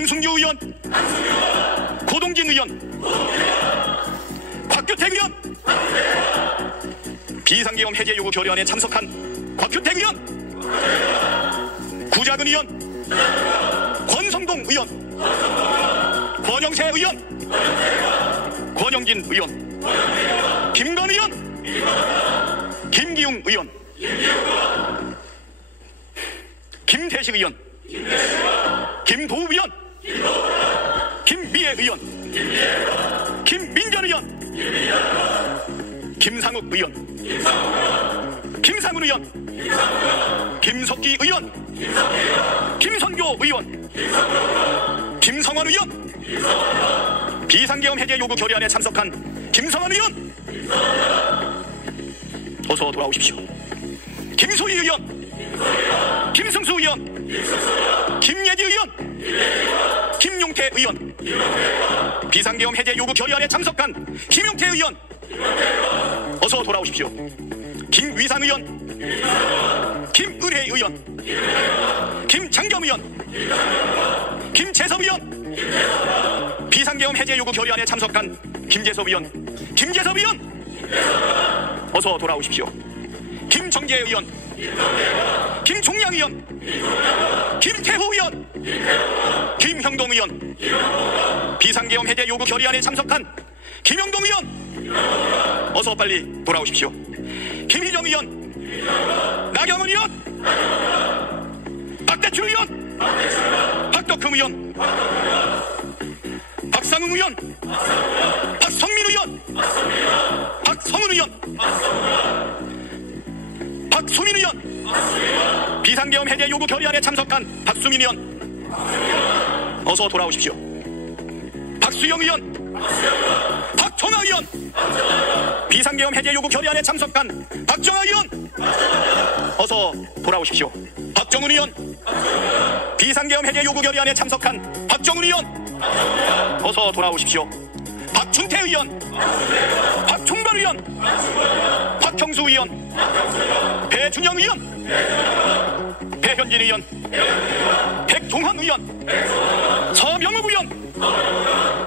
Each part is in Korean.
강승규 의원, 고동진 의원, 곽규택 의원, 비상계엄 해제 요구 결의안에 참석한 곽규택 의원, 구자근 의원, 권성동 의원, 권영세 의원, 권영진 의원, 김건 의원, 김기웅 의원, 김태식 의원, 김도우 의원, 김미애 의원, 김민전 의원, 김상욱 의원, 김상훈 의원, 김석기 의원, 김선교 의원, 김성원 의원, 비상계엄 해제 요구 결의안에 참석한 김성원 의원, 어서 돌아오십시오. 김소희 의원, 김승수 의원, 김예지 의원, 김용태 의원, 비상계엄 해제 요구 결의안에 참석한 김용태 의원, 어서 돌아오십시오. 김위상 의원, 김은혜 의원, 김장겸 의원, 김재섭 의원, 비상계엄 해제 요구 결의안에 참석한 김재섭 의원, 김재섭 의원, 어서 돌아오십시오. 김정재 의원, 김종양 의원, 김태호 의원, 김형동 의원, 비상계엄 해제 요구 결의안에 참석한 김형동 의원, 어서 빨리 돌아오십시오. 김희정 의원, 나경원 의원, 박대출 의원, 박덕흠 의원, 박상웅 의원, 박성민 의원, 박성은 의원, 박수민 의원, 비상계엄 해제 요구 결의안에 참석한 박수민 의원, 어서 돌아오십시오. 박수영 의원, 박정아 의원, 비상계엄 해제 요구 결의안에 참석한 박정아 의원, 어서 돌아오십시오. 박정훈 의원, 비상계엄 해제 요구 결의안에 참석한 박정훈 의원, 어서 돌아오십시오. 박춘태 의원, 박충건 의원, 박형수 의원, 배준영 의원, 배현진 의원, 백종헌 의원, 서명욱 의원,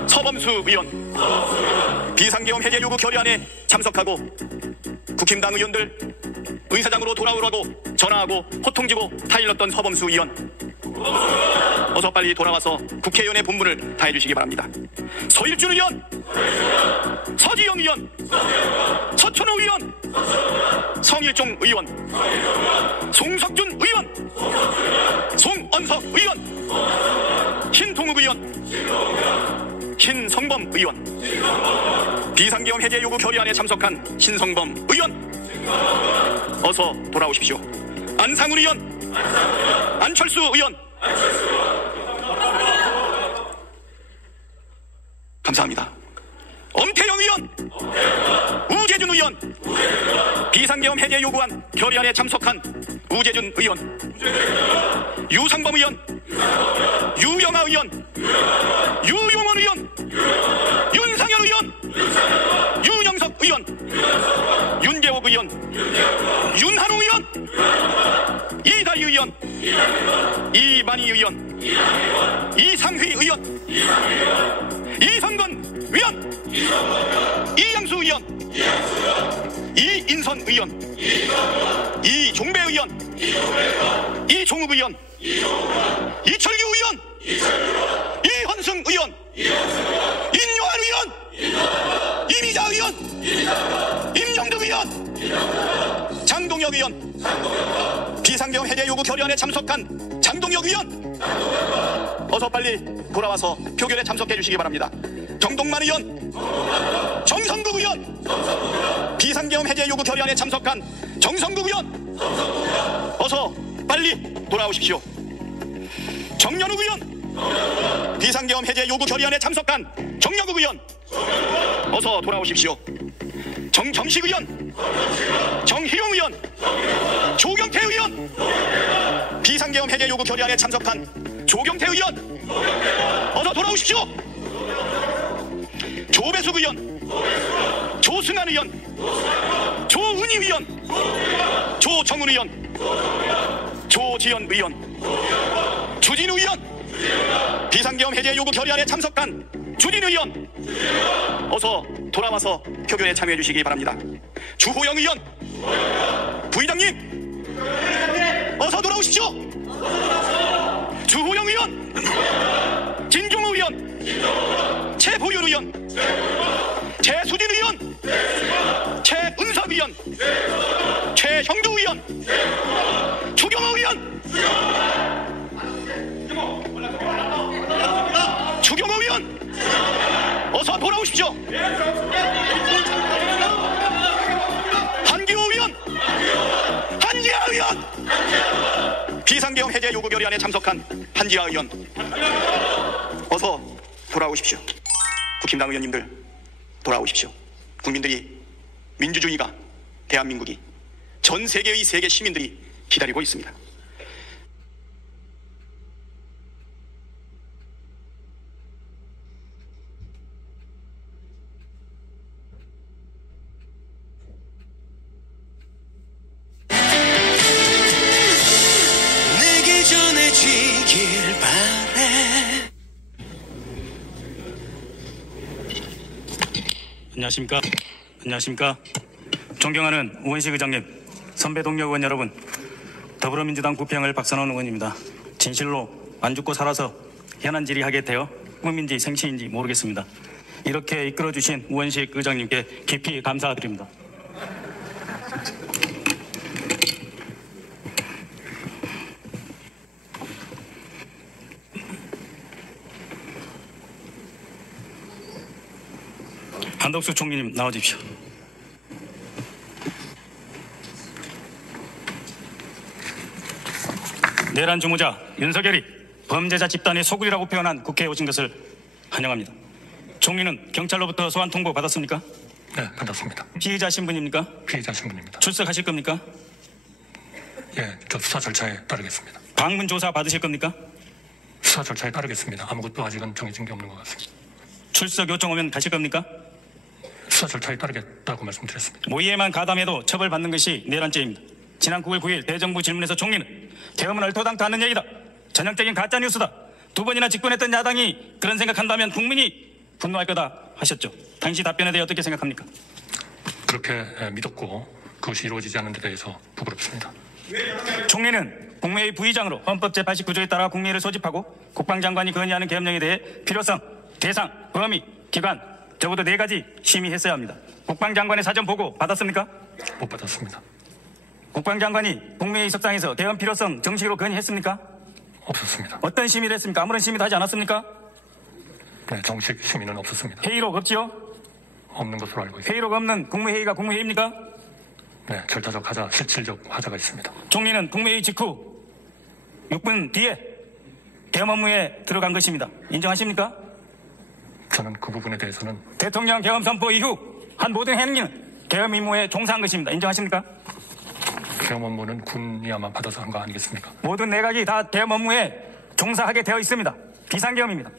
서범수 의원, 비상계엄 해제 요구 결의안에 참석하고 국힘당 의원들 의사장으로 돌아오라고 전화하고 호통지고 타일렀던 서범수 의원, 어서 빨리 돌아와서 국회의원의 본분을 다해주시기 바랍니다. 서일준 의원, 서지영 의원, 서천호 의원, 성일종 의원, 송석준 의원, 송언석 의원, 신동욱 의원, 신성범 의원, 비상계엄 해제 요구 결의안에 참석한 신성범 의원, 어서 돌아오십시오. 안상훈 의원, 안철수 의원, 감사합니다. 엄태영 의원, 우재준 의원, 비상계엄 해제 요구안 결의안에 참석한 우재준 의원, 유상범 의원, 유영아 의원, 유용원 의원, 윤상현 의원, 윤영석 의원, 윤계옥 의원, 윤한우 의원, 이다희 의원, 이만희 의원, 이상휘 의원, 이성건 의원, 이양수 의원, 이인선 의원, 이종배 의원, 이종욱 의원, 이철규 의원, 이헌승 의원, 인요한 의원, 이미자 의원, 임영득 의원, 장동혁 의원, 비상계엄 해제 요구 결의안에 참석한 장동혁 의원, 어서 빨리 돌아와서 표결에 참석해 주시기 바랍니다. 정동만 의원, 정성국 의원, 비상계엄 해제 요구 결의안에 참석한 정성국 의원, 어서 빨리 돌아오십시오. 정연욱 의원, 비상계엄 해제 요구 결의안에 참석한 정연욱 의원, 어서 돌아오십시오. 정정식 의원, 정희용 의원, 조경태 의원, 비상계엄 해제 요구 결의안에 참석한 조경태 의원, 어서 돌아오십시오. 조배숙 의원, 조승환 의원, 조은희 의원, 조정훈 의원, 조지연 의원, 주진우 의원, 비상계엄 해제 요구 결의안에 참석한 주진 의원 어서 돌아와서 표결에 참여해 주시기 바랍니다. 주호영 의원, 부의장님 어서 돌아오십시오. 주호영 의원, 진종호 의원, 최보윤 의원, 최수진 의원, 최은섭 의원, 최형두 의원, 추경호 의원, 추경호 의원 어서 돌아오십시오. 한기호 의원, 한지아 의원, 비상계엄 해제 요구 결의안에 참석한 한지아 의원 어서 돌아오십시오. 국힘당 의원님들 돌아오십시오. 국민들이, 민주주의가, 대한민국이, 전 세계의 세계 시민들이 기다리고 있습니다. 내게 전해지길 바래. 안녕하십니까. 안녕하십니까. 존경하는 우원식 의장님, 선배 동료 의원 여러분, 더불어민주당 부평을 박선원 의원입니다. 진실로 안 죽고 살아서 현안 질의하게 되어 꿈인지 생시인지 모르겠습니다. 이렇게 이끌어주신 우원식 의장님께 깊이 감사드립니다. 한덕수 총리님 나와주십시오. 내란 주무자 윤석열이 범죄자 집단의 소굴이라고 표현한 국회에 오신 것을 환영합니다. 총리는 경찰로부터 소환 통보 받았습니까? 네, 받았습니다. 피의자 신분입니까? 피의자 신분입니다. 출석하실 겁니까? 예, 저 수사 절차에 따르겠습니다. 방문 조사 받으실 겁니까? 수사 절차에 따르겠습니다. 아무것도 아직은 정해진 게 없는 것 같습니다. 출석 요청 오면 가실 겁니까? 수사 절차에 따르겠다고 말씀드렸습니다. 모의에만 가담해도 처벌받는 것이 내란죄입니다. 지난 9월 9일 대정부 질문에서 총리는 계엄은 얼토당토 않는 얘기다. 전형적인 가짜뉴스다. 두 번이나 집권했던 야당이 그런 생각한다면 국민이 분노할 거다 하셨죠. 당시 답변에 대해 어떻게 생각합니까? 그렇게 믿었고 그것이 이루어지지 않는 데 대해서 부끄럽습니다. 총리는 국무회의 부의장으로 헌법 제89조에 따라 국무회의를 소집하고 국방장관이 건의하는 계엄령에 대해 필요성, 대상, 범위, 기관 적어도 4가지 심의했어야 합니다. 국방장관의 사전 보고 받았습니까? 못 받았습니다. 국방장관이 국무회의 석상에서 계엄 필요성 정식으로 건의했습니까? 없었습니다. 어떤 심의를 했습니까? 아무런 심의도 하지 않았습니까? 네, 정식 심의는 없었습니다. 회의록 없지요? 없는 것으로 알고 있습니다. 회의록 없는 국무회의가 국무회의입니까? 네, 절차적 하자, 실질적 하자가 있습니다. 총리는 국무회의 직후 6분 뒤에 계엄 업무에 들어간 것입니다. 인정하십니까? 저는 그 부분에 대해서는 대통령 계엄 선포 이후 한 모든 행위는 계엄 임무에 종사한 것입니다. 인정하십니까? 계엄 업무는 군이야만 받아서 한 거 아니겠습니까? 모든 내각이 다 계엄 업무에 종사하게 되어 있습니다. 비상계엄입니다.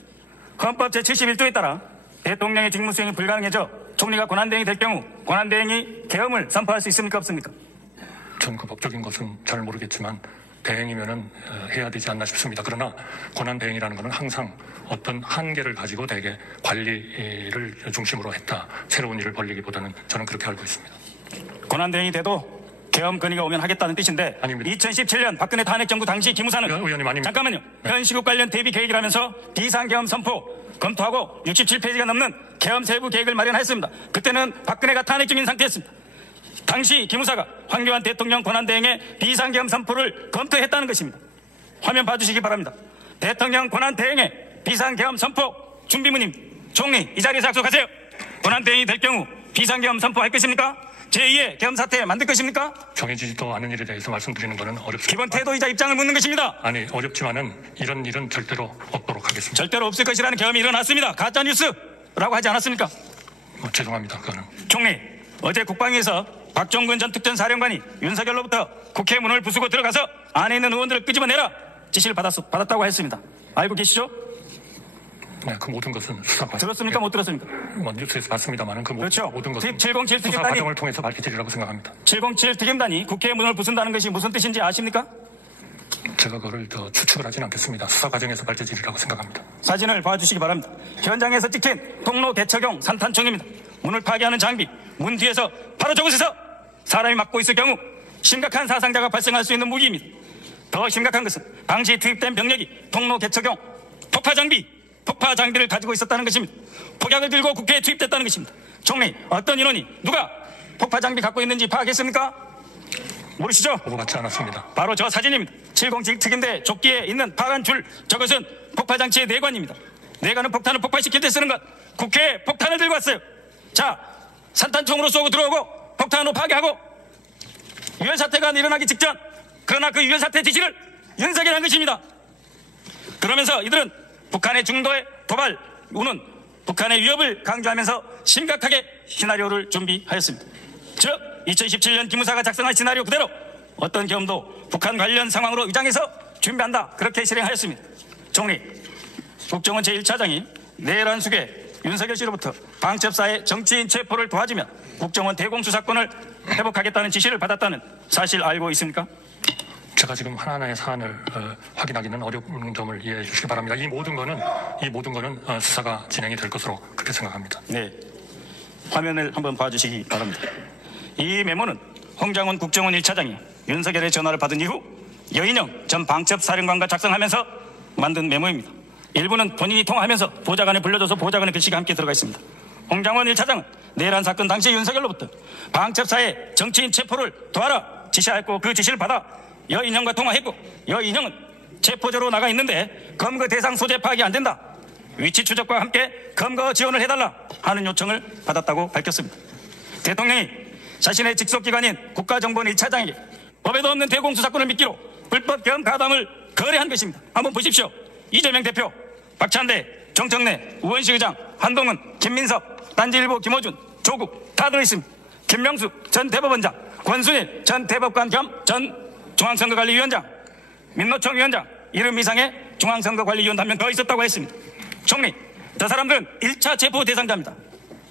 헌법 제71조에 따라 대통령의 직무 수행이 불가능해져 총리가 권한대행이 될 경우 권한대행이 계엄을 선포할 수 있습니까? 없습니까? 전 그 법적인 것은 잘 모르겠지만 대행이면은 해야 되지 않나 싶습니다. 그러나 권한 대행이라는 것은 항상 어떤 한계를 가지고 대개 관리를 중심으로 했다. 새로운 일을 벌리기보다는 저는 그렇게 알고 있습니다. 권한대행이 돼도 계엄 건의가 오면 하겠다는 뜻인데 아닙니다. 2017년 박근혜 탄핵 정부 당시 기무사는 의원님 아닙니다. 잠깐만요. 네. 현 시국 관련 대비 계획을 하면서 비상계엄 선포 검토하고 67페이지가 넘는 계엄 세부 계획을 마련했습니다. 그때는 박근혜가 탄핵 중인 상태였습니다. 당시 기무사가 황교안 대통령 권한대행의 비상계엄 선포를 검토했다는 것입니다. 화면 봐주시기 바랍니다. 대통령 권한대행의 비상계엄 선포 준비문임 총리 이 자리에서 약속하세요. 권한대행이 될 경우 비상계엄 선포할 것입니까? 제2의 계엄 사태 만들 것입니까? 정해지지도 않은 일에 대해서 말씀드리는 것은 어렵습니다. 기본 태도이자 입장을 묻는 것입니다. 아니 어렵지만은 이런 일은 절대로 없도록 하겠습니다. 절대로 없을 것이라는 계엄이 일어났습니다. 가짜뉴스라고 하지 않았습니까? 죄송합니다. 그거는 총리, 어제 국방위에서 박종근 전 특전사령관이 윤석열로부터 국회 문을 부수고 들어가서 안에 있는 의원들을 끄집어내라 지시를 받았다고 했습니다. 알고 계시죠? 네, 그 모든 것은 수사 과정. 들었습니까? 못 들었습니까? 뉴스에서 봤습니다만은 그 그렇죠. 모든 것은 707 수사 특임단이 과정을 통해서 밝혀지리라고 생각합니다. 707 특임단이 국회 문을 부순다는 것이 무슨 뜻인지 아십니까? 제가 그걸 더 추측을 하진 않겠습니다. 수사 과정에서 밝혀지리라고 생각합니다. 사진을 봐주시기 바랍니다. 현장에서 찍힌 통로 개척용 산탄총입니다. 문을 파괴하는 장비, 문 뒤에서 바로 저곳에서 사람이 막고 있을 경우 심각한 사상자가 발생할 수 있는 무기입니다. 더 심각한 것은 당시 투입된 병력이 통로 개척용 폭파 장비를 가지고 있었다는 것입니다. 폭약을 들고 국회에 투입됐다는 것입니다. 총리, 어떤 인원이 누가 폭파 장비 갖고 있는지 파악했습니까? 모르시죠? 보고 받지 않았습니다. 바로 저 사진입니다. 707 특임대 조끼에 있는 파란 줄, 저것은 폭파장치의 내관입니다. 내관은 폭탄을 폭발시킬 때 쓰는 것. 국회에 폭탄을 들고 왔어요. 자, 산탄총으로 쏘고 들어오고 폭탄으로 파괴하고 유혈사태가 일어나기 직전, 그러나 그 유혈사태 지시를 윤석열이 한 것입니다. 그러면서 이들은 북한의 중도의 도발, 우는 북한의 위협을 강조하면서 심각하게 시나리오를 준비하였습니다. 즉 2017년 기무사가 작성한 시나리오 그대로 어떤 경우도 북한 관련 상황으로 위장해서 준비한다, 그렇게 실행하였습니다. 총리, 국정원 제1차장이 내일 안숙에 윤석열 씨로부터 방첩사의 정치인 체포를 도와주면 국정원 대공수사권을 회복하겠다는 지시를 받았다는 사실 알고 있습니까? 제가 지금 하나하나의 사안을 확인하기는 어려운 점을 이해해 주시기 바랍니다. 이 모든 거는 수사가 진행이 될 것으로 그렇게 생각합니다. 네, 화면을 한번 봐주시기 바랍니다. 이 메모는 홍장원 국정원 1차장이 윤석열의 전화를 받은 이후 여인영 전 방첩사령관과 작성하면서 만든 메모입니다. 일부는 본인이 통화하면서 보좌관에 불려줘서 보좌관의 글씨가 함께 들어가 있습니다. 홍장원 1차장은 내란 사건 당시 윤석열로부터 방첩사의 정치인 체포를 도와라 지시하였고, 그 지시를 받아 여인영과 통화했고, 여인영은 체포조로 나가 있는데 검거 대상 소재 파악이 안 된다, 위치 추적과 함께 검거 지원을 해달라 하는 요청을 받았다고 밝혔습니다. 대통령이 자신의 직속기관인 국가정보원 1차장에게 법에도 없는 대공수사권을 미끼로 불법 계엄 가담을 거래한 것입니다. 한번 보십시오. 이재명 대표, 박찬대, 정청래, 우원식 의장, 한동훈, 김민석, 딴지일보 김호준, 조국 다 들어있습니다. 김명수 전 대법원장, 권순일 전 대법관 겸 전 중앙선거관리위원장, 민노총 위원장, 이름 이상의 중앙선거관리위원 한 명 더 있었다고 했습니다. 총리, 저 사람들은 1차 체포 대상자입니다.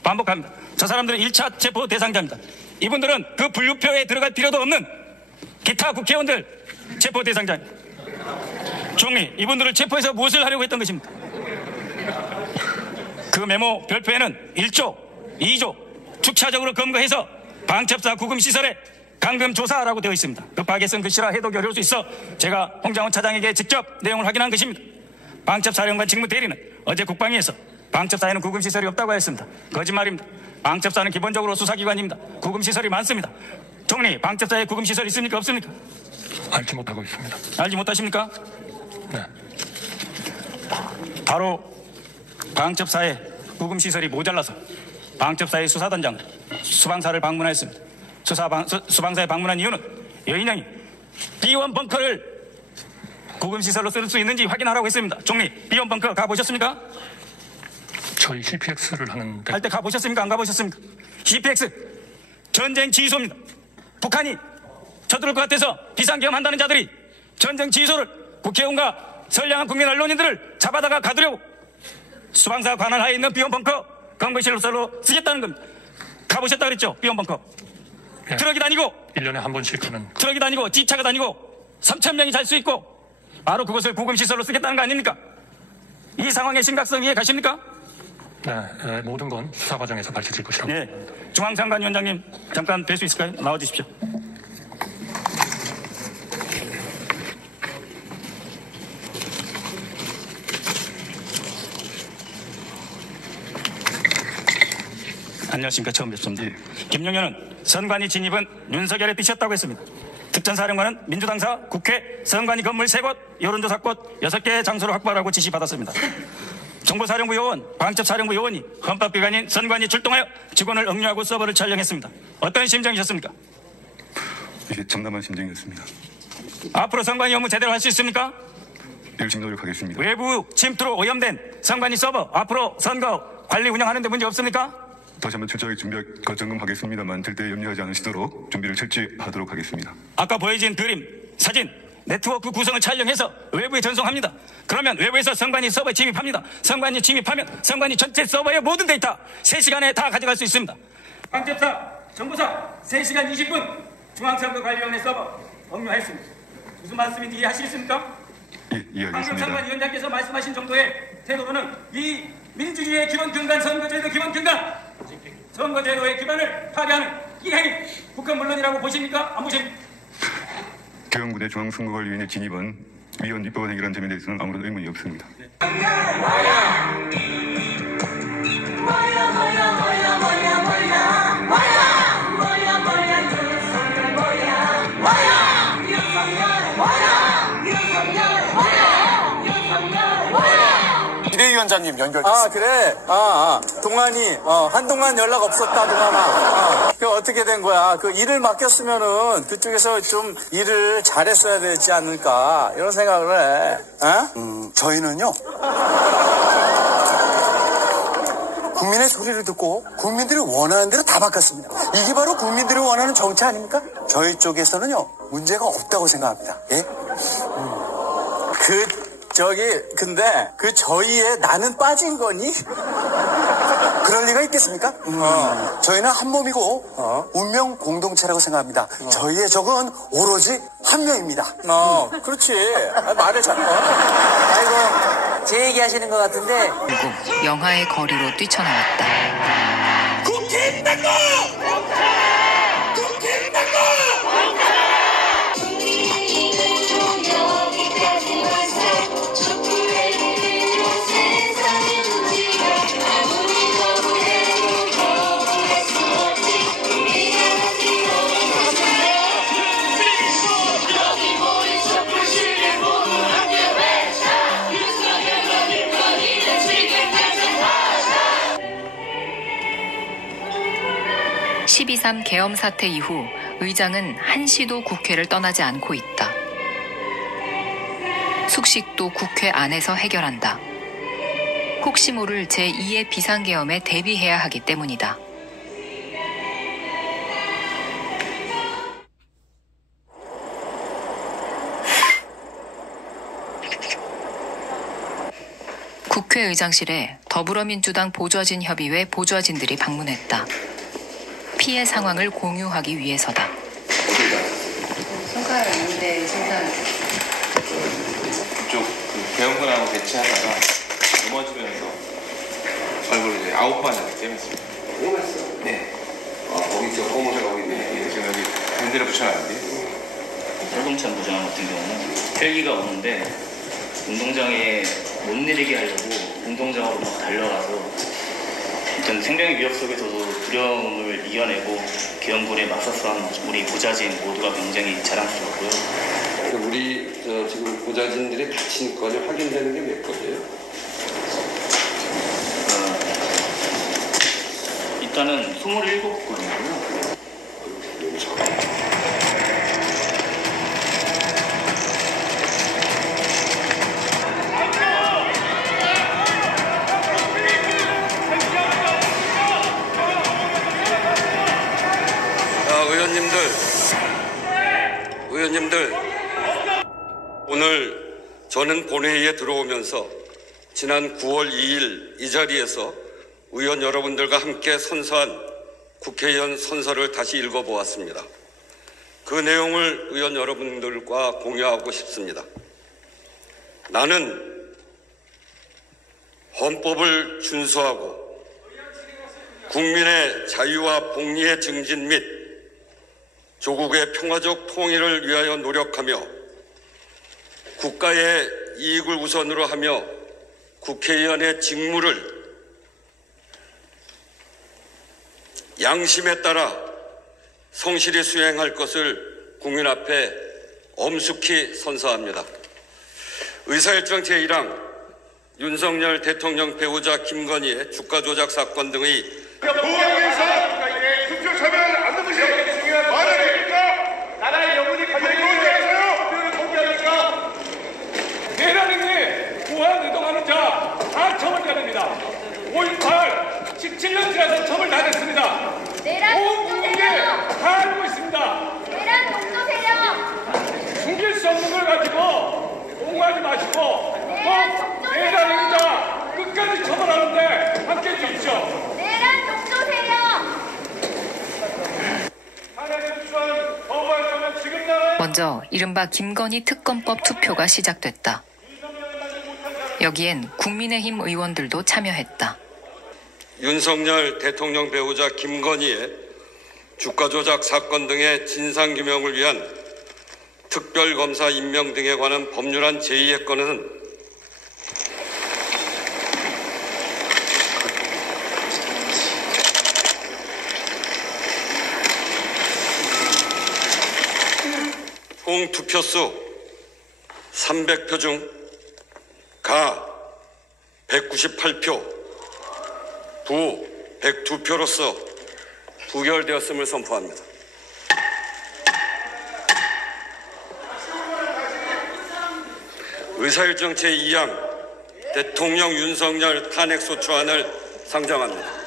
반복합니다. 저 사람들은 1차 체포 대상자입니다. 이분들은 그 분류표에 들어갈 필요도 없는 기타 국회의원들 체포 대상자입니다. 총리, 이분들을 체포해서 무엇을 하려고 했던 것입니까? 그 메모 별표에는 1조, 2조 축차적으로 검거해서 방첩사 구금시설에 감금 조사라고 되어 있습니다. 급하게 쓴 글씨라 해독이 어려울 수 있어 제가 홍장원 차장에게 직접 내용을 확인한 것입니다. 방첩사령관 직무대리는 어제 국방위에서 방첩사에는 구금시설이 없다고 하였습니다. 거짓말입니다. 방첩사는 기본적으로 수사기관입니다. 구금시설이 많습니다. 총리, 방첩사에 구금시설 있습니까? 없습니까? 알지 못하고 있습니다. 알지 못하십니까? 네. 바로 방첩사에 구금시설이 모자라서 방첩사의 수사단장 수방사를 방문하였습니다. 수방사에 방문한 이유는 여인영이 B1 벙커를 구금시설로 쓸 수 있는지 확인하라고 했습니다. 총리, B1 벙커 가보셨습니까? 저희 CPX를 하는데 할 때 가보셨습니까? 안 가보셨습니까? CPX 전쟁 지휘소입니다. 북한이 쳐들을 것 같아서 비상계엄한다는 자들이 전쟁 지휘소를 국회의원과 선량한 국민 언론인들을 잡아다가 가두려고 수방사 관할 하에 있는 B1 벙커 검거실로 쓰겠다는 겁니다. 가보셨다 그랬죠? B1 벙커. 예. 트럭이 다니고 1년에 한 번씩 하는 트럭이 다니고 지차가 다니고 3,000명이 잘 수 있고 바로 그것을 구금시설로 쓰겠다는 거 아닙니까? 이 상황의 심각성 이해 가십니까? 네, 모든 건 수사 과정에서 밝혀질 것이라고. 네, 중앙선관위원장님 잠깐 뵐 수 있을까요? 나와주십시오. 안녕하십니까. 처음 뵙습니다. 김용현은 선관위 진입은 윤석열의 뜻이었다고 했습니다. 특전사령관은 민주당사, 국회, 선관위 건물 3곳, 여론조사꽃 6개의 장소를 확보하라고 지시받았습니다. 정보사령부 요원, 방첩사령부 요원이 헌법기관인 선관위 출동하여 직원을 억류하고 서버를 촬영했습니다. 어떤 심정이셨습니까? 정당한 심정이었습니다. 앞으로 선관위 업무 제대로 할 수 있습니까? 열심히 노력하겠습니다. 외부 침투로 오염된 선관위 서버 앞으로 선거 관리 운영하는 데 문제 없습니까? 다시 한번 철저하게 준비할 것 점검하겠습니다만 절대 염려하지 않으시도록 준비를 철저히 하도록 하겠습니다. 아까 보여진 그림, 사진, 네트워크 구성을 촬영해서 외부에 전송합니다. 그러면 외부에서 선관위 서버에 침입합니다. 선관위 침입하면 선관위 전체 서버의 모든 데이터 3시간에 다 가져갈 수 있습니다. 방첩사, 정보사 3시간 20분 중앙선거관리위원회 서버 억류하였습니다. 무슨 말씀인지 이해하시겠습니까? 예, 방금 이해하겠습니다. 상관위원장께서 말씀하신 정도의 태도로는 이 민주주의의 기본 근간, 선거제도 기본 근간, 선거제도의 기반을 파괴하는 이 행위, 국회 물론이라고 보십니까? 안 보십니까? 개헌부대 중앙선거관리위원회 진입은 위헌 입법 행위라는 점에 대해서는 아무런 의문이 없습니다. 비대위원장님 연결. 아, 그래? 동안이, 한동안 연락 없었다, 동안아. 그 어떻게 된 거야? 그 일을 맡겼으면은 그쪽에서 좀 일을 잘했어야 되지 않을까? 이런 생각을 해. 저희는요. 국민의 소리를 듣고 국민들이 원하는 대로 다 바꿨습니다. 이게 바로 국민들이 원하는 정치 아닙니까? 저희 쪽에서는요, 문제가 없다고 생각합니다. 예? 근데 그 저희에 나는 빠진 거니? 그럴 리가 있겠습니까? 저희는 한 몸이고 운명 공동체라고 생각합니다. 저희의 적은 오로지 한 명입니다. 그렇지. 말을 잘. 아이고, 제 얘기 하시는 것 같은데. 결국 영화의 거리로 뛰쳐나왔다. 국회인당고! 국회인당고! (12.3) 계엄 사태 이후 의장은 한시도 국회를 떠나지 않고 있다. 숙식도 국회 안에서 해결한다. 혹시 모를 제2의 비상계엄에 대비해야 하기 때문이다. 국회의장실에 더불어민주당 보좌진협의회 보좌진들이 방문했다. 피해 상황을 공유하기 위해서다. 성과를 있는데 생산 그쪽 배원군하고 대치하다가 넘어지면서 얼굴을 이제 아웃반을 꿰맸습니다. 꿰맸어? 네. 거기 저 검은색 거기 있네. 지금 여기 밴드를 붙여놨는데. 철동찬 부장 같은 경우는 헬기가 오는데 운동장에 못 내리게 하려고 운동장으로 막 달려가서 일단 생명의 위협 속에서도 두려움을 이겨내고 계엄군에 맞섰던 우리 보좌진 모두가 굉장히 자랑스럽고요. 우리 지금 보좌진들이 다친 건이 확인되는 게 몇 건이에요? 일단은 27건이고요. 의원님들, 오늘 저는 본회의에 들어오면서 지난 9월 2일 이 자리에서 의원 여러분들과 함께 선서한 국회의원 선서를 다시 읽어보았습니다. 그 내용을 의원 여러분들과 공유하고 싶습니다. 나는 헌법을 준수하고 국민의 자유와 복리의 증진 및 조국의 평화적 통일을 위하여 노력하며 국가의 이익을 우선으로 하며 국회의원의 직무를 양심에 따라 성실히 수행할 것을 국민 앞에 엄숙히 선서합니다. 의사일정 제1항 윤석열 대통령 배우자 김건희의 주가 조작 사건 등의 공항에서 투표 참여를 안 넣으시 말을 해니까 나라의 영혼이 가져가세요. 공개하니까 대란행위 무한 이동하는 자 다 처벌해야 됩니다. 5.18 17년 지나서 처벌 다 됐습니다. 온 국민이 다 알고 있습니다. 내란 독도세요. 숨길 수 없는 걸 가지고 옹호하지 마시고 꼭 대란행위자 끝까지 처벌하는데 함께해 주십시오. 내란 독도세요. 탄핵 소추안 거부할 거면 지금 나가야 먼저 이른바 김건희 특검법 투표가 시작됐다. 여기엔 국민의힘 의원들도 참여했다. 윤석열 대통령 배우자 김건희의 주가 조작 사건 등의 진상규명을 위한 특별검사 임명 등에 관한 법률안 제2의 건은 총 투표수 300표 중 가 198표, 부 102표로서 부결되었음을 선포합니다. 의사일정 제2항 대통령 윤석열 탄핵소추안을 상정합니다.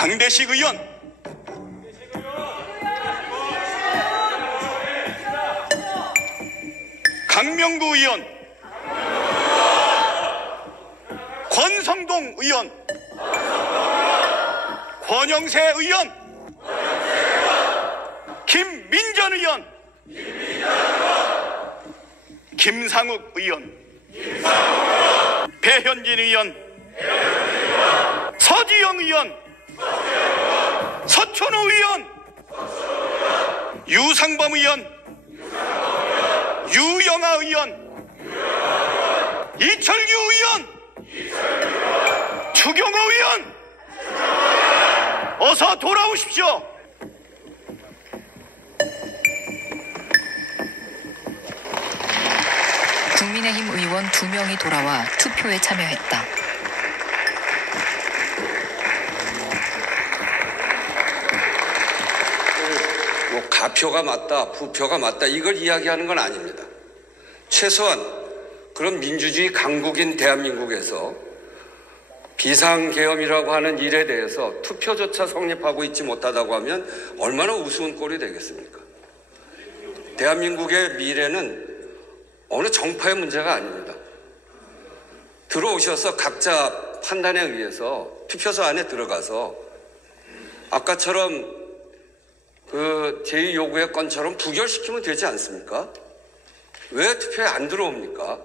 강대식 의원, 강명구 의원, 권성동 의원, 권영세 의원, 김민전 의원, 김상욱 의원, 배현진 의원, 서지영 의원, 서천호 의원, 유상범 의원, 유영아 의원, 이철규 의원, 추경호 의원, 어서 돌아오십시오. 국민의힘 의원 2명이 돌아와 투표에 참여했다. 가표가 맞다, 부표가 맞다 이걸 이야기하는 건 아닙니다. 최소한 그런 민주주의 강국인 대한민국에서 비상계엄이라고 하는 일에 대해서 투표조차 성립하고 있지 못하다고 하면 얼마나 우스운 꼴이 되겠습니까? 대한민국의 미래는 어느 정파의 문제가 아닙니다. 들어오셔서 각자 판단에 의해서 투표소 안에 들어가서 아까처럼 그 제2 요구의 건처럼 부결시키면 되지 않습니까? 왜 투표에 안 들어옵니까?